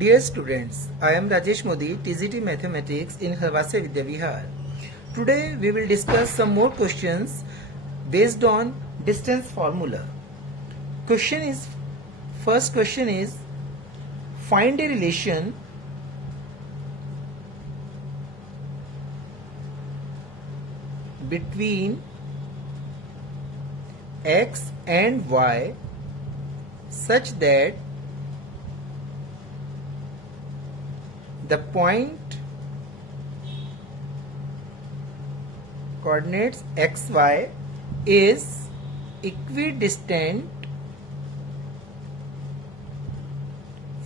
Dear students, I am Rajesh Modi, TGT Mathematics in Harvasya Vidya Vihar. Today we will discuss some more questions based on distance formula. First question is, find a relation between x and y such that the point coordinates xy is equidistant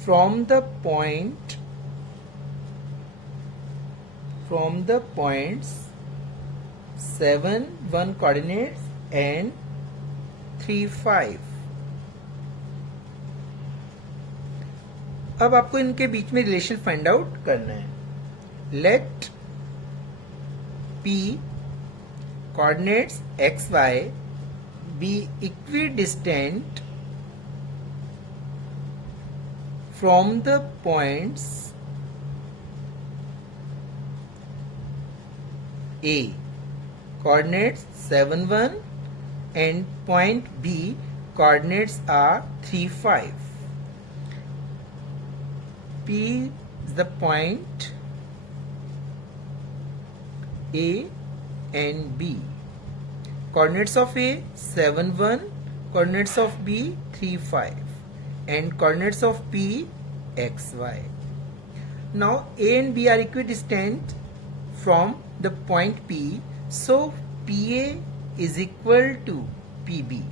from the points 7 1 coordinates and 3 5. अब आपको इनके बीच में relation find out करना है. Let P coordinates xy be equidistant from the points A coordinates 7 1 and point B coordinates are 3 5. P is the point A and B. Coordinates of A 7 1, coordinates of B 3 5, and coordinates of P x y. Now A and B are equidistant from the point P, so PA is equal to PB.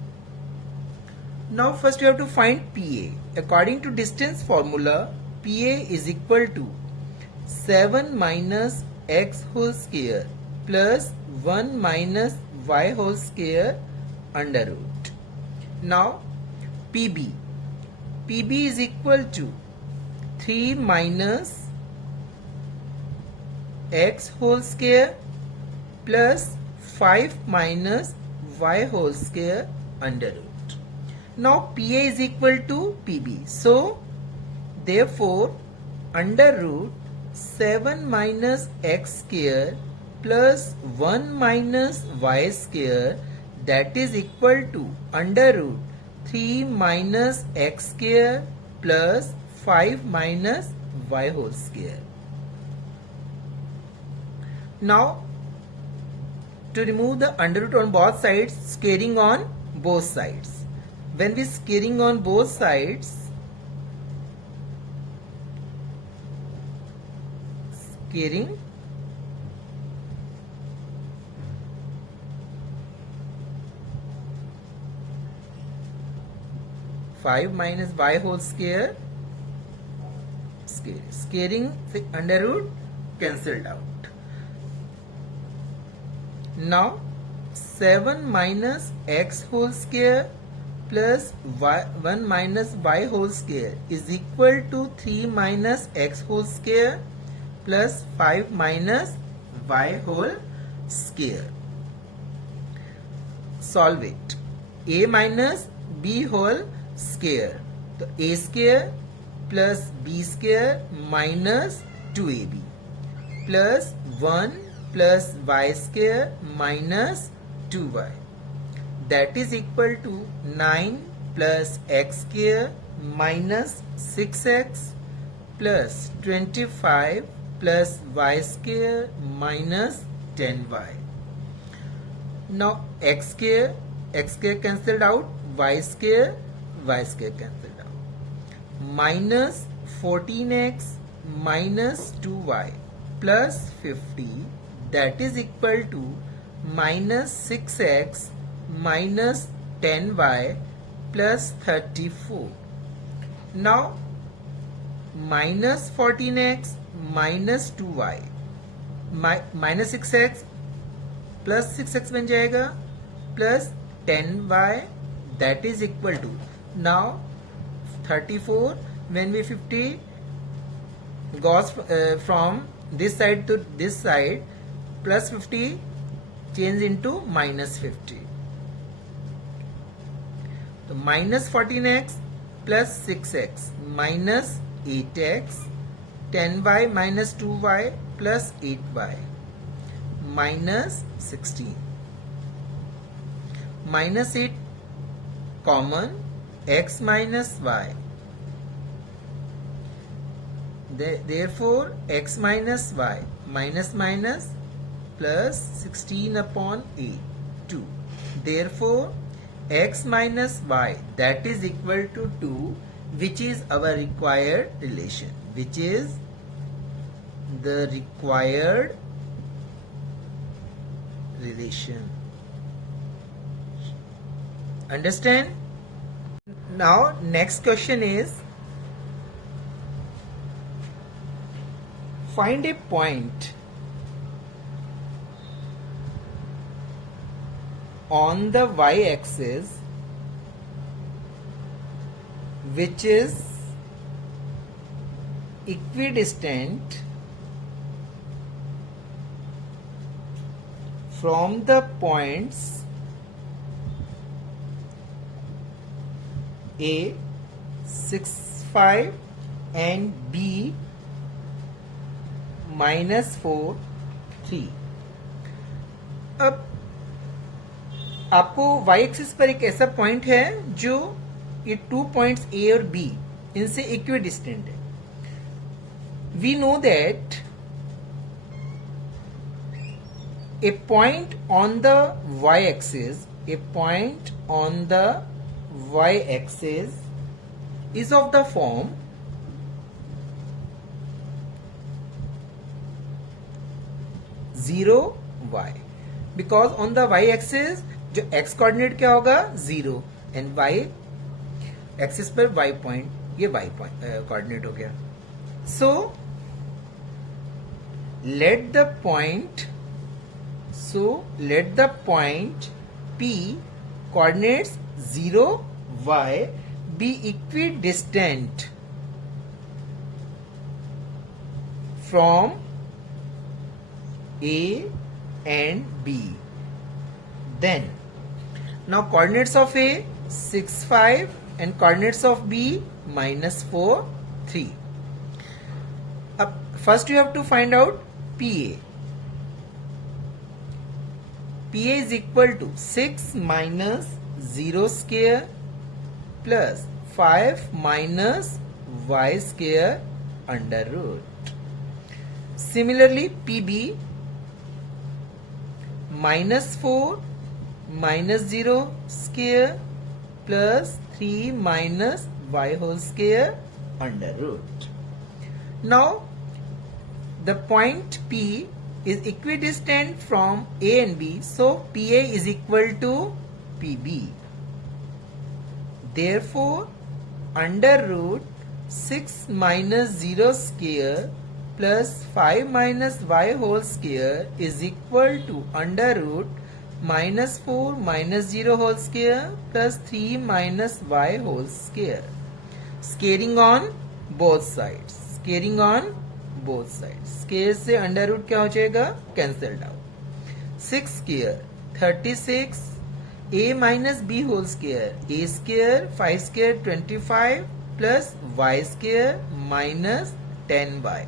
Now first we have to find PA. According to distance formula, PA is equal to 7 minus x whole square plus 1 minus y whole square under root. Now PB is equal to 3 minus x whole square plus 5 minus y whole square under root. Now PA is equal to PB. So therefore under root 7 minus x square plus 1 minus y square, that is equal to under root 3 minus x square plus 5 minus y whole square. Now to remove the under root on both sides, squaring on both sides. When we squaring on both sides, squaring 5 minus y whole square, squaring the under root cancelled out. Now 7 minus x whole square plus 1 minus y whole square is equal to 3 minus x whole square plus 5 minus y whole square. Solve it. A minus b whole square. So a square plus b square minus 2ab plus 1 plus y square minus 2y, that is equal to 9 plus x square minus 6x plus 25 plus y square minus 10y. Now x square cancelled out, y square cancelled out. Minus 14x minus 2y plus 50, that is equal to minus 6x minus 10y plus 34. Now minus 14x minus 2y minus 6x plus 6x बन जाएगा plus 10y, that is equal to, now 34 when we 50 goes from this side to this side, plus 50 change into minus 50. So minus 14x plus 6x minus 8x, 10y minus 2y plus 8y minus 16. Minus 8 common, x minus y. Therefore, x minus y minus minus plus 16 upon 8, 2. Therefore, x minus y, that is equal to 2, which is our required relation, which is the required relation. Understand? Now next question is, find a point on the y-axis which is equidistant from the points A 6, 5 and B minus 4, 3. अब आपको y axis पर एक ऐसा point है जो ये 2 points A और B इनसे इक्विडिस्टेंट है. We know that a point on the y-axis, a point on the y-axis is of the form 0 y, because on the y-axis जो x कोऑर्डिनेट क्या होगा 0 एंड y एक्सिस पर y point, ये y coordinate हो गया. सो let the point P coordinates 0 y be equidistant from A and B. Then now coordinates of A 6, 5 and coordinates of B minus 4, 3. First you have to find out PA. PA is equal to 6 minus 0 square plus 5 minus y square under root. Similarly, PB minus 4 minus 0 square plus 3 minus y whole square under root. Now, the point P is equidistant from A and B, so PA is equal to PB. Therefore, under root 6 minus 0 square plus 5 minus y whole square is equal to under root minus 4 minus 0 whole square plus 3 minus y whole square. Squaring on both sides. Squaring on both sides. Square से under root क्या हो जाएगा? Cancelled out. 6 square 36, a minus b whole square, a square 5 square 25 plus y square minus 10y,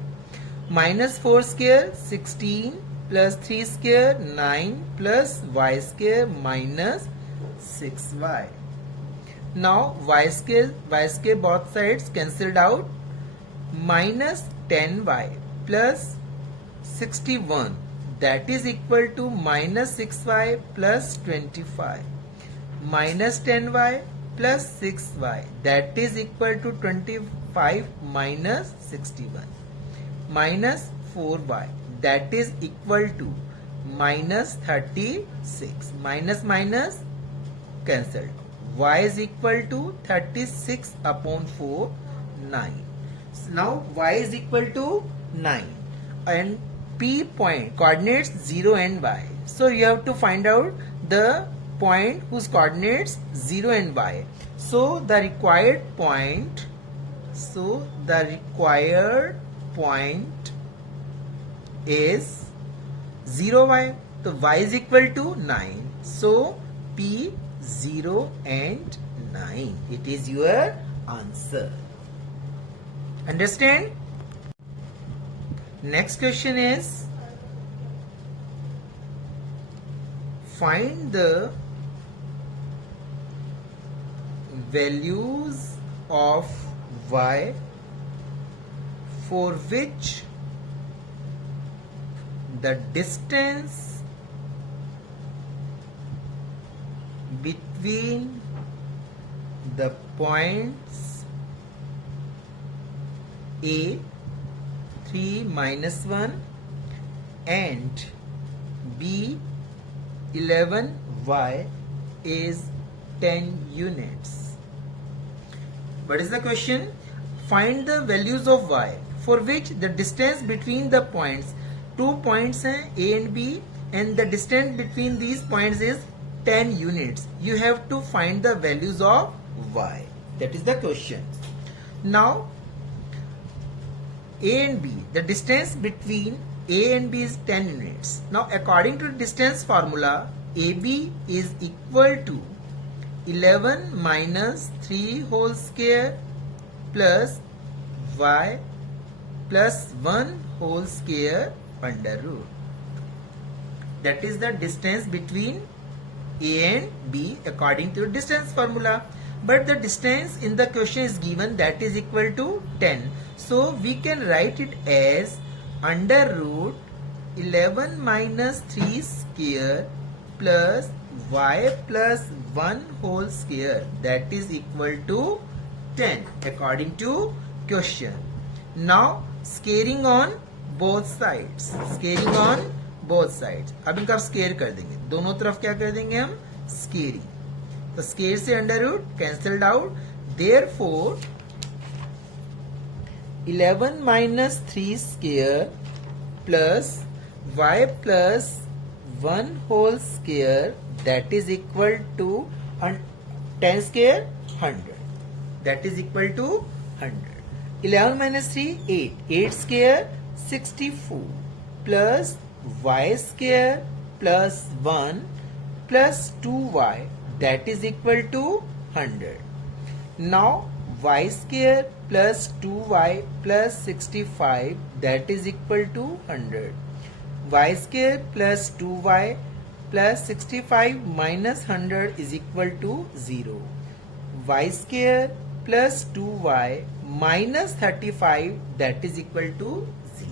minus 4 square 16 plus 3 square 9 plus y square minus 6y. Now y square both sides cancelled out. Minus 10y plus 61, that is equal to minus 6y plus 25. Minus 10y plus 6y, that is equal to 25 minus 61. Minus 4y, that is equal to minus 36. Minus minus cancelled. Y is equal to 36 upon 4, 9. Now y is equal to 9 and P point coordinates 0 and y. So you have to find out the point whose coordinates 0 and y. So the required point is 0 y. So y is equal to 9. So P 0 and 9. It is your answer. Understand? Next question is, find the values of y for which the distance between the points A 3 minus 1 and B 11y is 10 units. What is the question? Find the values of y for which the distance between the points, 2 points हैं A and B, and the distance between these points is 10 units. You have to find the values of y. That is the question. Now A and B, the distance between A and B is 10 units. Now according to the distance formula, AB is equal to 11 minus 3 whole square plus y plus 1 whole square under root. That is the distance between A and B according to distance formula. But the distance in the question is given, that is equal to 10. So we can write it as under root 11 minus 3 square plus y plus 1 whole square, that is equal to 10 according to question. Now squaring on both sides, squaring on both sides. अब इनका square कर देंगे, दोनों तरफ क्या कर देंगे हम, स्केयरिंग. तो स्केयर से under root cancelled out. Therefore 11 minus 3 square plus y plus 1 whole square, that is equal to 10 square 100, that is equal to 100. 11 minus 3 8, 8 square 64 plus y square plus 1 plus 2y, that is equal to 100. Now y square plus 2y plus 65, that is equal to 100. Y square plus 2y plus 65 minus 100 is equal to 0. Y square plus 2y minus 35, that is equal to 0.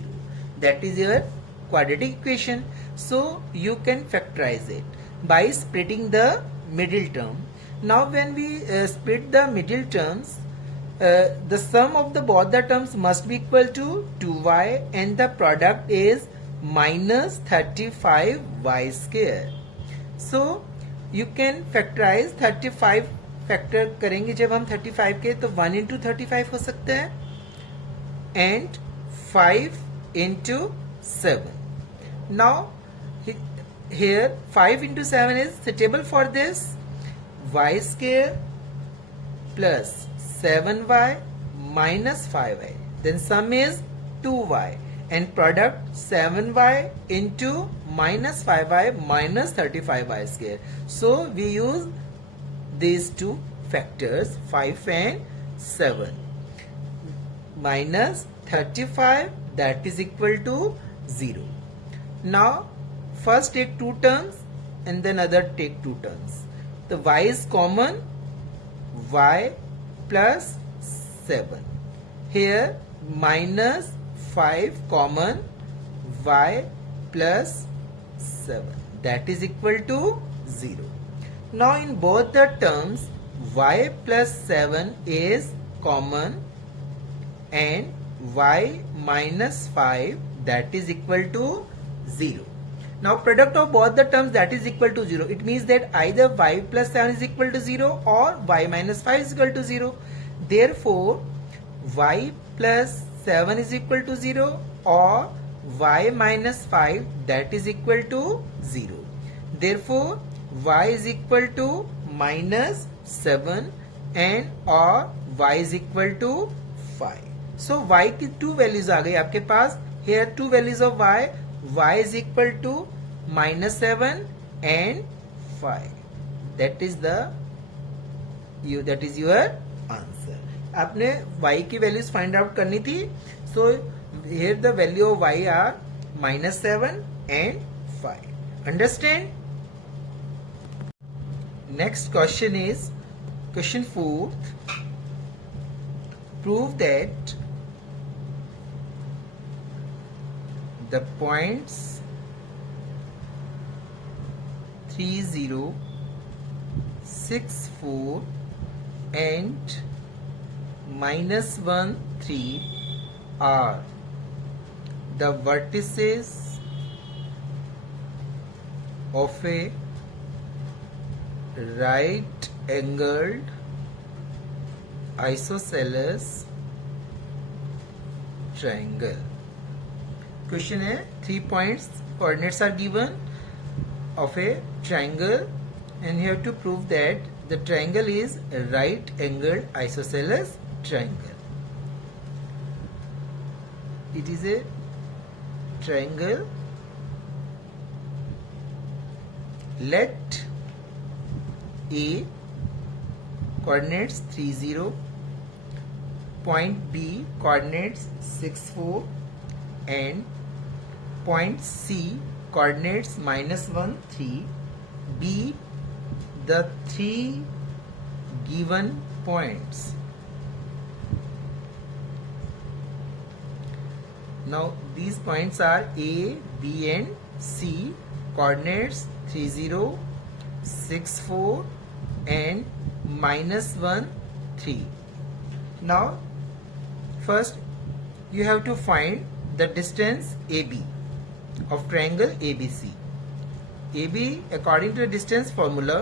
That is your quadratic equation. So you can factorize it by splitting the middle term. Now when we split the middle terms, the sum of the both the terms must be equal to 2y and the product is minus 35y square. So you can factorize 35. Factor करेंगे जब हम 35 के, तो 1 into 35 हो सकता है and 5 into 7. Now here 5 into 7 is suitable for this. Y square plus 7y minus 5y, then sum is 2y and product 7y into minus 5y minus 35y square. So we use these two factors 5 and 7 minus 35, that is equal to 0. Now first take two terms and then other take two terms. The y is common, y plus 7. Here minus 5 common, y plus 7, that is equal to 0. Now in both the terms y plus 7 is common and y minus 5, that is equal to 0. Now product of both the terms, that is equal to 0. It means that either y plus 7 is equal to 0 or y minus 5 is equal to 0. Therefore y plus 7 is equal to 0 or y minus 5, that is equal to 0. Therefore y is equal to minus 7 and or y is equal to 5. So y की two values आ गई आपके पास. Here two values of y. Y is equal to minus 7 and 5. That is your answer. आपने y की values find out करनी थी. So here the value of y are -7 and 5. Understand? Next question is question 4. Prove that the points 3, 0, 6, 4 and -1, 3 are the vertices of a right angled isosceles triangle. Question है 3 points coordinates are given of a triangle and you have to prove that the triangle is a right angled isosceles triangle. It is a triangle. Let A coordinates 3, 0, point B coordinates 6, 4 and point C coordinates -1, 3 be the 3 given points. Now these points are A, B and C. Coordinates 3, 0, 6, 4 and -1, 3. Now first you have to find the distance AB of triangle ABC. AB according to the distance formula,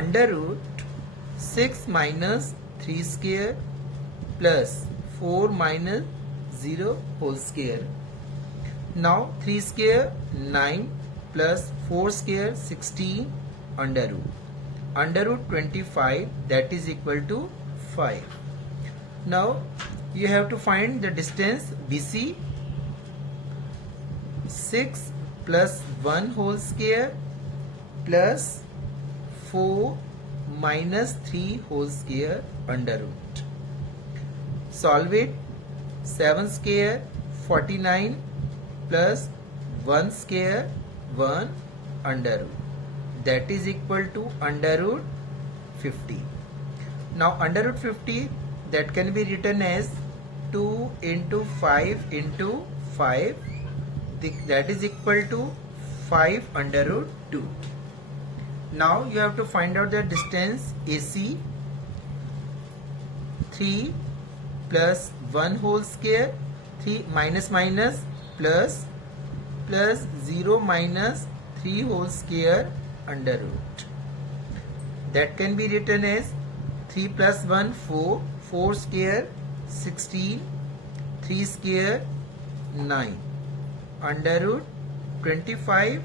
under root 6 minus 3 square plus 4 minus 0 whole square. Now 3 square 9 plus 4 square 16 under root. Under root 25, that is equal to 5. Now you have to find the distance BC. 6 plus 1 whole square plus 4 minus 3 whole square under root. Solve it. 7 square 49 plus 1 square 1 under root. That is equal to under root 50. Now under root 50, that can be written as 2 into 5 into 5. That is equal to 5 under root 2. Now you have to find out the distance AC. 3 plus 1 whole square, 3 minus minus plus 0 minus 3 whole square under root. That can be written as 3 plus 1 4, 4 square 16, 3 square 9 under root 25.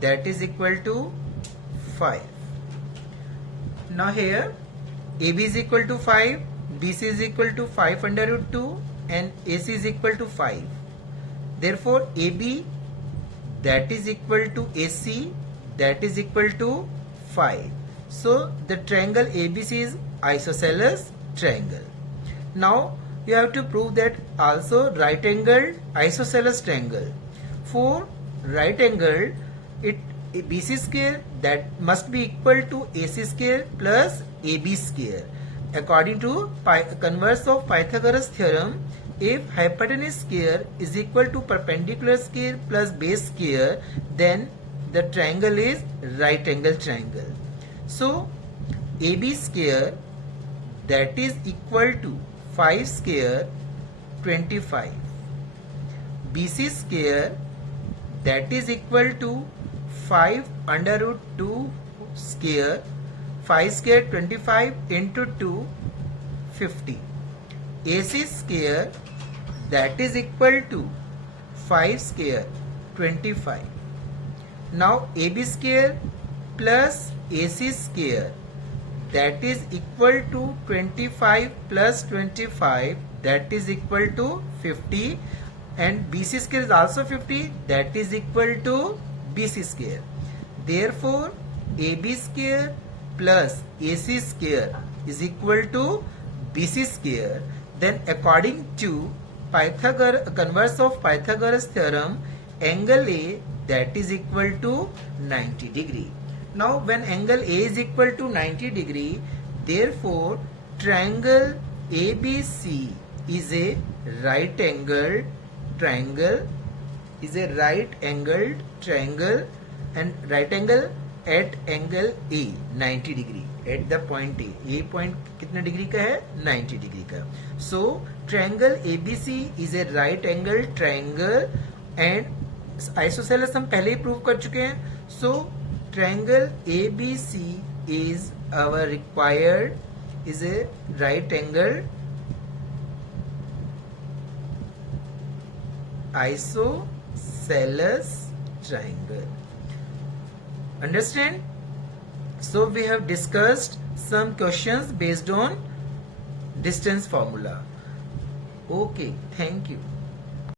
That is equal to 5. Now here AB is equal to 5, BC is equal to 5 under root 2 and AC is equal to 5. Therefore AB, that is equal to AC, that is equal to 5. So the triangle ABC is isosceles triangle. Now you have to prove that also right angled isosceles triangle. For right angled, BC square that must be equal to AC square plus AB square. According to converse of Pythagoras theorem, if hypotenuse square is equal to perpendicular square plus base square, then the triangle is right angle triangle. So AB square, that is equal to 5 square 25. BC square, that is equal to 5 under root 2 square, 5 square 25 into 2 50. AC square, that is equal to 5 square 25. Now AB square plus AC square, that is equal to 25 plus 25, that is equal to 50, and BC square is also 50, that is equal to BC square. Therefore AB square plus AC square is equal to BC square, then according to converse of Pythagoras theorem, angle A that is equal to 90 degree. Now when angle A is equal to 90 degree, therefore triangle ABC is a right angled triangle, and right angle at angle A 90 degree at the point A point कितने degree का है 90 degree का. So triangle ABC is a right angle triangle and isosceles हम पहले ही prove कर चुके हैं. So triangle ABC is our required is a right angle isosceles triangle. Understand? So we have discussed some questions based on distance formula. Okay, thank you.